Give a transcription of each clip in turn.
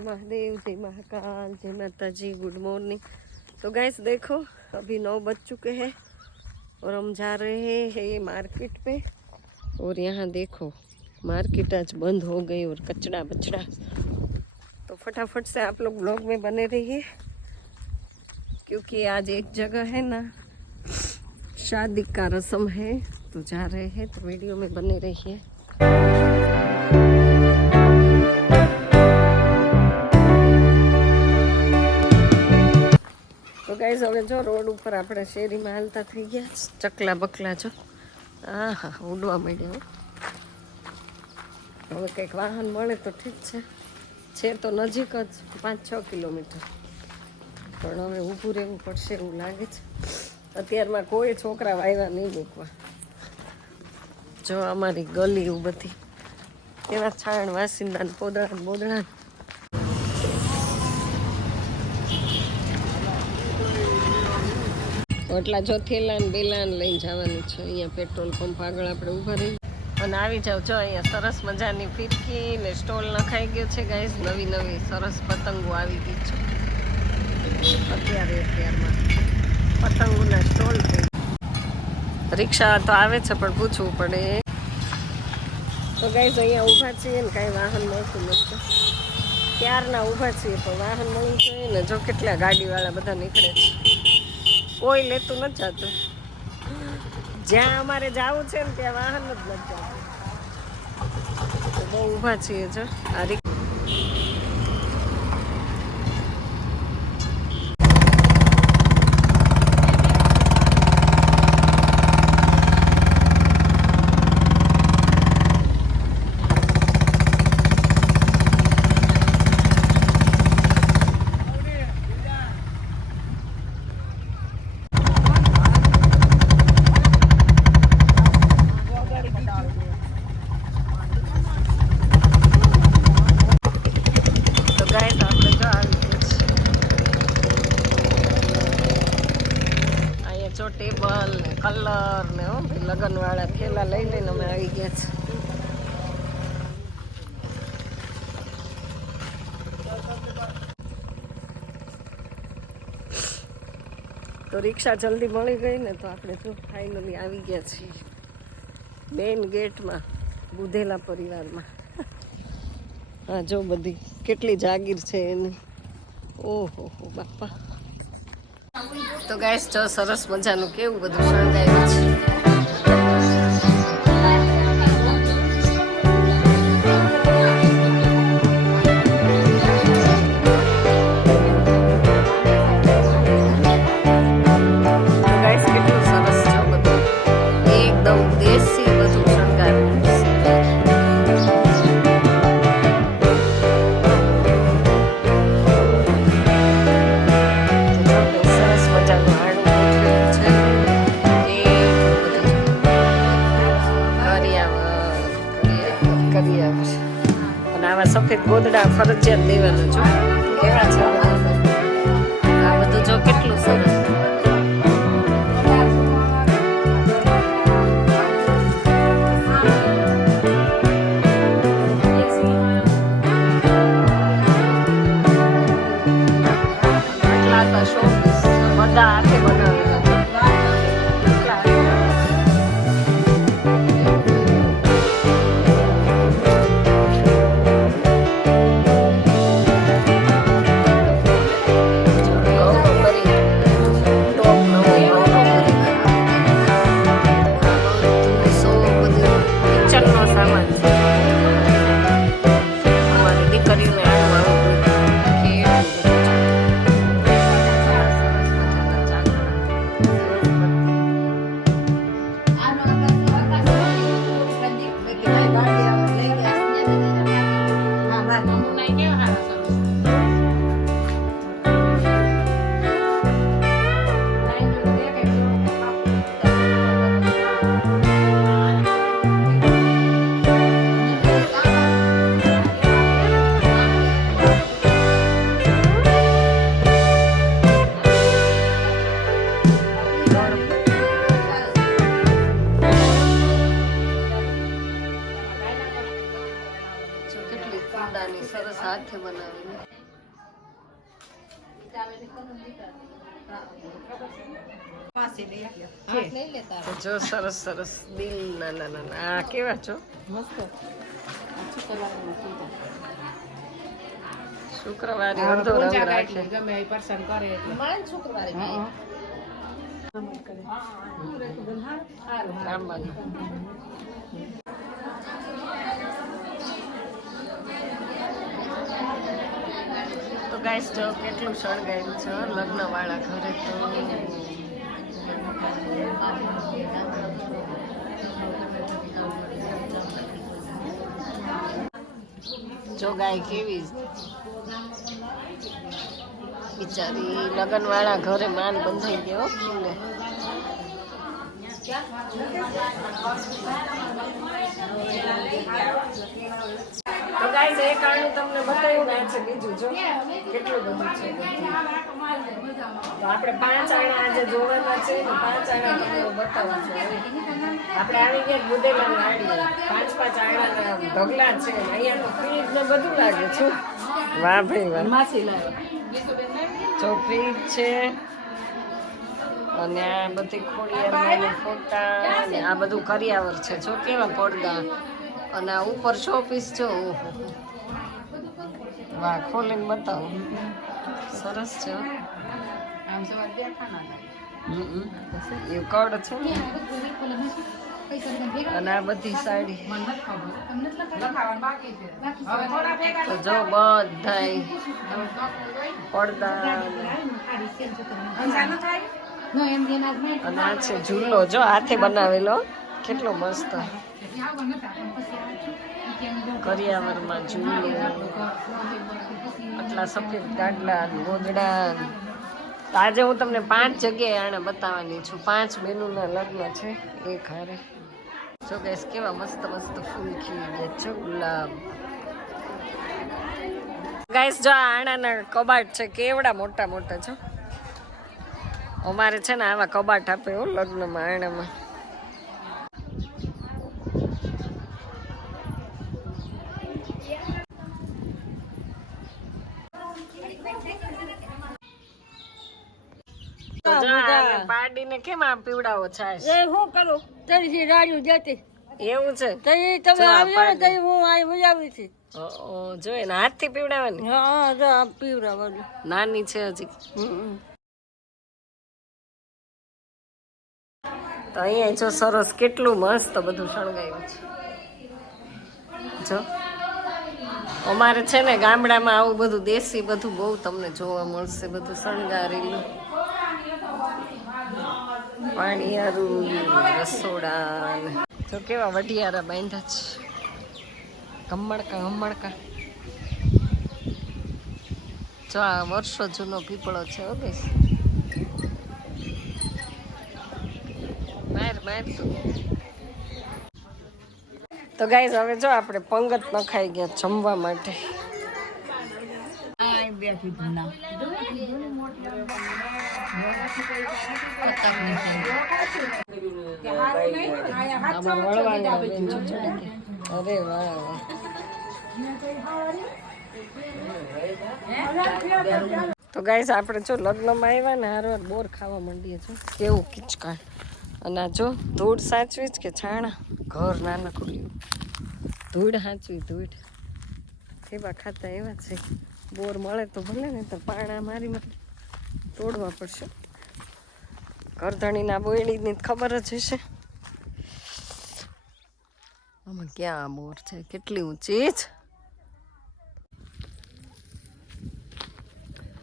महादेव, जय महाकाल, जय माता जी गुड मॉर्निंग तो गैस देखो, अभी नौ बज चुके हैं और हम जा रहे हैं मार्केट पे। और यहाँ देखो मार्केट आज बंद हो गई और कचड़ा बचड़ा। तो फटाफट से आप लोग ब्लॉग में बने रहिए, क्योंकि आज एक जगह है ना, शादी का रस्म है। तो जा रहे हैं तो वीडियो में बने रहिए। ગાઈઝ હવે જો રોડ ઉપર આપણે શેરીમાં હાલતા થઈ ગયા ચકલા બકલા જો. હા હા ઉડવા માંડ્યા હવે કંઈક વાહન મળે તો ઠીક છે. છે તો નજીક જ પાંચ છ કિલોમીટર. પણ હવે ઊભું રહેવું પડશે એવું લાગે છે. અત્યારમાં કોઈ છોકરા વાયવા નહીં મૂકવા. જો અમારી ગલી એવું બધી. એવા છાણ વાસિંદા પોદળા બોદળા એટલા જો થેલા ને બેલા લઈને જવાનું છે. અહીંયા પેટ્રોલ પંપ આગળ આપણે ઊભા રહી. અને આવી જાવ જો, અહીંયા સરસ મજાની ફિરકી ને સ્ટોલ નખાઈ ગયો છે ગાઈઝ નવી નવી સરસ પતંગો આવી ગઈ છે. અત્યારે, અત્યારમાં પતંગોના સ્ટોલ છે. રિક્ષા તો આવે છે, પણ પૂછવું પડે. તો ગાઈઝ અહીંયા ઊભા છીએ ને કાંઈ વાહન મળતું નથી. ક્યારના ઊભા છીએ પણ વાહન મળવું જોઈએ ને જો કેટલા ગાડીવાળા બધા નીકળે છે. કોઈ લેતું નથી જતું. જ્યાં અમારે જવું છે ને ત્યાં વાહન જ નથી જતું. બહુ ઊભા છીએ જો. આ લગ્નવાળા થેલા લઈ લઈને અમે આવી ગયા છે. તો રિક્ષા જલ્દી મળી ગઈ ને તો આપણે જો ફાઇનલી આવી ગયા છીએ. મેઇન ગેટમાં બુધેલા પરિવારમાં. હા, જો બધી કેટલી જાગીર છે એની. ઓહો હો બાપા. તો ગાઈસ જો સરસ મજાનું કેવું બધું શણગાયું છે. સફેદ ગોદડા ફરજિયાત દેવાના છો કેવા છે જો સરસ સરસ. દિલ ના ના ના આ કેવા છો? શુક્રવારે અડધો રંગ રાખે તાંબાનું. તો ગાઈસ જો કેટલું શણગાર્યું છે લગ્ન વાળા ઘરે તો. જો ગાય કેવી બિચારી લગ્ન વાળા ઘરે માન બંધાઈ ગયો ફૂલે તો ગાઈસ એક આણું તમને બતાવ્યું ને બીજું, જો. કેટલું બધું છે. તો આપણે પાંચ આણા આજે જોવાના છે ને પાંચ આણા તમને બતાવું છું. આપણે આવી ગયા આણાના ઢગલા છે અહીંયા તો ફ્રીજ ને બધું લાગે છે. વાહ ભાઈ વાહ. જો ફ્રીજ છે અને આ બધી ખોડિયાર ફોટા અને આ બધું કરિયાવર છે. જો કેવા પડદા. અને આ ઉપર શો પીસ જો ઓહો. વાહ ખોલીને બતાવો. સરસ છે હો. હમ, હમ. એ કડ છે ને. અને આ બધી સાડી. તો જો બધાય પડદા અને આ છે ઝૂલો. જો હાથે બનાવેલો. કેટલો મસ્ત. કરિયાવરમાં ઝૂલો. આટલા સફેદ ગાડલા ગોદડા આજે હું તમને પાંચ જગ્યાએ આને બતાવવાની છું. પાંચ બેનુના લગ્ન છે. એક હારે. જો ગેસ કેવા મસ્ત મસ્ત ફૂલ ખીલી ગયા છે ગુલાબ ગાઈસ જો આણાના કબાટ છે, કેવડા મોટા મોટા છો? અમારે છે ને આવા કબાટ આપે હો, લગ્નમાં, આણામાં તો જો આને પાડીને કેમ આ પીવડાવો છાશ? હું કરું? તરી રાડ્યું જતી. એવું છે? તઈ તમે આવ્યો ને તઈ હું આવી બજાવી હતી ઓ જો એને હાથથી પીવડાવવાની? હા જો આ પીવડાવવાનું. નાની છે હજી. તો અહીંયા જો સરસ કેટલું મસ્ત બધું શણગાયું છે. જો. અમારે છે ને ગામડામાં આવું બધું દેશી બધું બહુ તમને જોવા મળશે બધું શણગારેલું. પાણીયારું રસોડા તો કેવા વઢિયારા બાંધ્યા છે? ગમણકા ગમણકા. જો આ વર્ષો જૂનો પીપળો છે હો બેસ. બહાર બહાર તો. તો ગાઈઝ હવે જો આપણે પંગત નખાઈ ગયા જમવા માટે. આમાં અરે તો ગાઈસ આપણે જો લગ્નમાં આવ્યા ને હારો બોર ખાવા માંડીએ છો કેવું કિચકાણ? અને જો ધૂળ સાચવી જ કે છાણા? ઘર નાનકડું ધૂળ સાચવી, ધૂળ. કેવા ખાતા એવા છે? બોર મળે તો ભલે ને, તો પાણા મારી મારી તોડવા પડશે. કરધણીના બોયડીની ખબર જ હશે. આમાં ક્યાં બોર છે? કેટલી ઊંચી જ.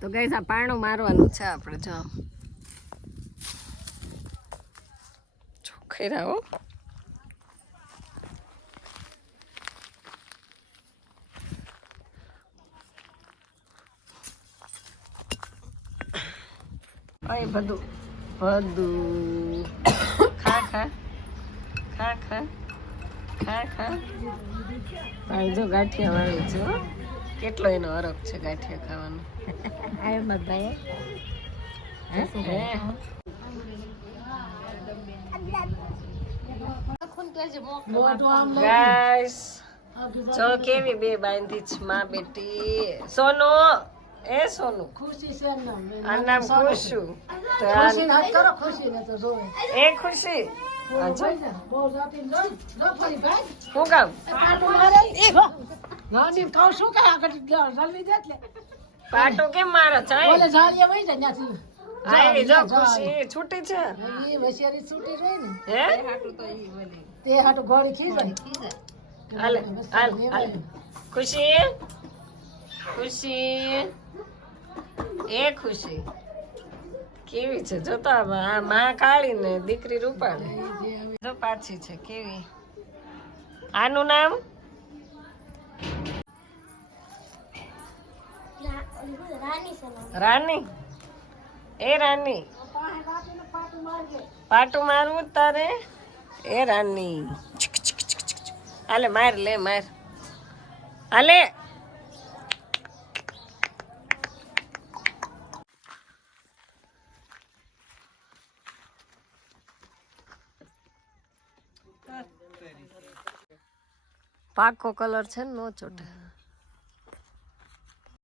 તો ગઈ આ પાણું મારવાનું છે આપણે, જો. ચોખેરા હો. અહીં બધું. બધું. ખા ખા. ખા ખા. ખા ખા. ભાઈ જો ગાંઠિયા વાળું છે કેટલો એનો અરક છે ગાંઠિયા ખાવાનો. આવ્યો ભાઈ ગાઈસ જો કેવી બે બાંધી છે માં બેટી. સોનુ! એ સોનું. ખુશી છે આ નામ ખુશુ. તો ખુશી ના કરો ખુશી ને તો જો એ ખુશી. પાટો કેમ મારે છૂટી છે? છૂટી રહી ને. તે હાટુ ઘોડી ખીજાય. ખુશી? ખુશી? એ ખુશી. કેવી છે? જોતા આ માં કાળી ને દીકરી રૂપાળી. જો પાછી છે, કેવી? આનું નામ? રાની. એ રાની. પાટું મારવું તારે? એ રાની. હાલે, માર, લે, માર. હાલે. પાકો કલર છે ને નો ચોટે.